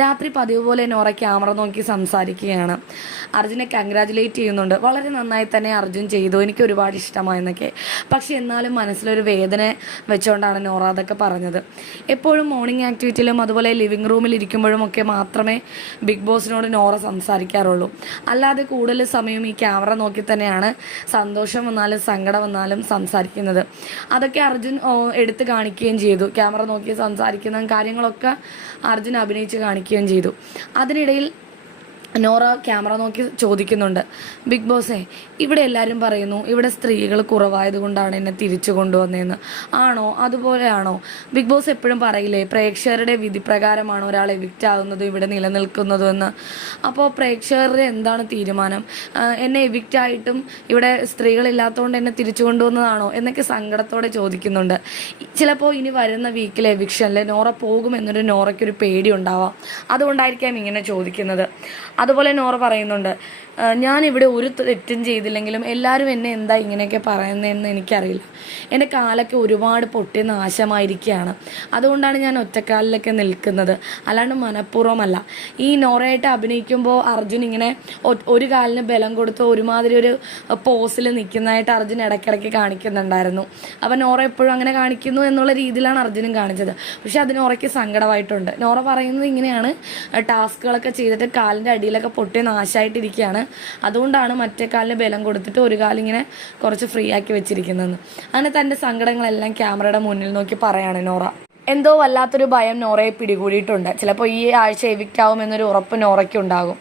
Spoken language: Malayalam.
രാത്രി പതിവ് പോലെ നോറ ക്യാമറ നോക്കി സംസാരിക്കുകയാണ്. അർജുനെ കൺഗ്രാജുലേറ്റ് ചെയ്യുന്നുണ്ട്. വളരെ നന്നായി തന്നെ അർജുൻ ചെയ്തു, എനിക്ക് ഒരുപാട് ഇഷ്ടമായെന്നൊക്കെ. പക്ഷെ എന്നാലും മനസ്സിലൊരു വേദന വെച്ചുകൊണ്ടാണ് നോറ അതൊക്കെ പറഞ്ഞത്. എപ്പോഴും മോർണിംഗ് ആക്ടിവിറ്റിയിലും അതുപോലെ ലിവിങ് റൂമിൽ ഇരിക്കുമ്പോഴും ഒക്കെ മാത്രമേ ബിഗ് ബോസിനോട് നോറ സംസാരിക്കാറുള്ളൂ. അല്ലാതെ കൂടുതൽ സമയം ഈ ക്യാമറ നോക്കി തന്നെയാണ് സന്തോഷം വന്നാലും സങ്കടം വന്നാലും സംസാരിക്കുന്നത്. അതൊക്കെ അർജുൻ എടുത്ത് കാണിക്കുകയും ചെയ്തു. ക്യാമറ നോക്കി സംസാരിക്കുന്ന കാര്യങ്ങളൊക്കെ അർജുൻ അഭിനയിച്ച് കാണിക്കുകയും ചെയ്തു. അതിനിടയിൽ നോറ ക്യാമറ നോക്കി ചോദിക്കുന്നുണ്ട്, ബിഗ് ബോസേ, ഇവിടെ എല്ലാവരും പറയുന്നു ഇവിടെ സ്ത്രീകൾ കുറവായതുകൊണ്ടാണ് എന്നെ തിരിച്ചു കൊണ്ടുവന്നതെന്ന്. ആണോ? അതുപോലെയാണോ? ബിഗ് ബോസ് എപ്പോഴും പറയില്ലേ പ്രേക്ഷകരുടെ വിധി പ്രകാരമാണ് ഒരാൾ എവിക്റ്റ് ആകുന്നതും ഇവിടെ നിലനിൽക്കുന്നതും എന്ന്. അപ്പോൾ പ്രേക്ഷകരുടെ എന്താണ് തീരുമാനം? എന്നെ എവിക്റ്റ് ആയിട്ടും ഇവിടെ സ്ത്രീകളില്ലാത്തതുകൊണ്ട് എന്നെ തിരിച്ചു കൊണ്ടുവന്നതാണോ എന്നൊക്കെ സങ്കടത്തോടെ ചോദിക്കുന്നുണ്ട്. ചിലപ്പോൾ ഇനി വരുന്ന വീക്കിലെ എവിക്ഷനിൽ നോറ പോകുമെന്നൊരു നോറയ്ക്കൊരു പേടി ഉണ്ടാവാം. അതുകൊണ്ടായിരിക്കാം ഇങ്ങനെ ചോദിക്കുന്നത്. അതുപോലെ നോറ പറയുന്നുണ്ട്, ഞാനിവിടെ ഒരു തെറ്റും ചെയ്തില്ലെങ്കിലും എല്ലാവരും എന്നെ എന്താ ഇങ്ങനെയൊക്കെ പറയുന്നതെന്ന് എനിക്കറിയില്ല. എൻ്റെ കാലൊക്കെ ഒരുപാട് പൊട്ടി നാശമായിരിക്കുകയാണ്. അതുകൊണ്ടാണ് ഞാൻ ഒറ്റക്കാലിലൊക്കെ നിൽക്കുന്നത്, അല്ലാണ്ട് മനഃപൂർവ്വമല്ല. ഈ നോറയായിട്ട് അഭിനയിക്കുമ്പോൾ അർജുൻ ഇങ്ങനെ ഒരു കാലിന് ബലം കൊടുത്ത് ഒരുമാതിരി ഒരു പോസിൽ നിൽക്കുന്നതായിട്ട് അർജുൻ ഇടയ്ക്കിടയ്ക്ക് കാണിക്കുന്നുണ്ടായിരുന്നു. അപ്പം നോറ എപ്പോഴും അങ്ങനെ കാണിക്കുന്നു എന്നുള്ള രീതിയിലാണ് അർജുനും കാണിച്ചത്. പക്ഷെ അത് നോറയ്ക്ക് സങ്കടമായിട്ടുണ്ട്. നോറ പറയുന്നത് ഇങ്ങനെയാണ്, ടാസ്കുകളൊക്കെ ചെയ്തിട്ട് കാലിൻ്റെ അടിയിലൊക്കെ പൊട്ടി നാശമായിട്ടിരിക്കുകയാണ്. അതുകൊണ്ടാണ് മറ്റേ കാലിന് ബലം കൊടുത്തിട്ട് ഒരു കാലിങ്ങനെ കുറച്ച് ഫ്രീ ആക്കി വെച്ചിരിക്കുന്നതെന്ന്. അങ്ങനെ തൻ്റെ സങ്കടങ്ങളെല്ലാം ക്യാമറയുടെ മുന്നിൽ നോക്കി പറയാണ് നോറ. എന്തോ വല്ലാത്തൊരു ഭയം നോറയെ പിടികൂടിയിട്ടുണ്ട്. ചിലപ്പോൾ ഈ ആഴ്ച എവിക്റ്റ് ആവുമെന്നൊരു ഉറപ്പ് നോറയ്ക്കുണ്ടാകും.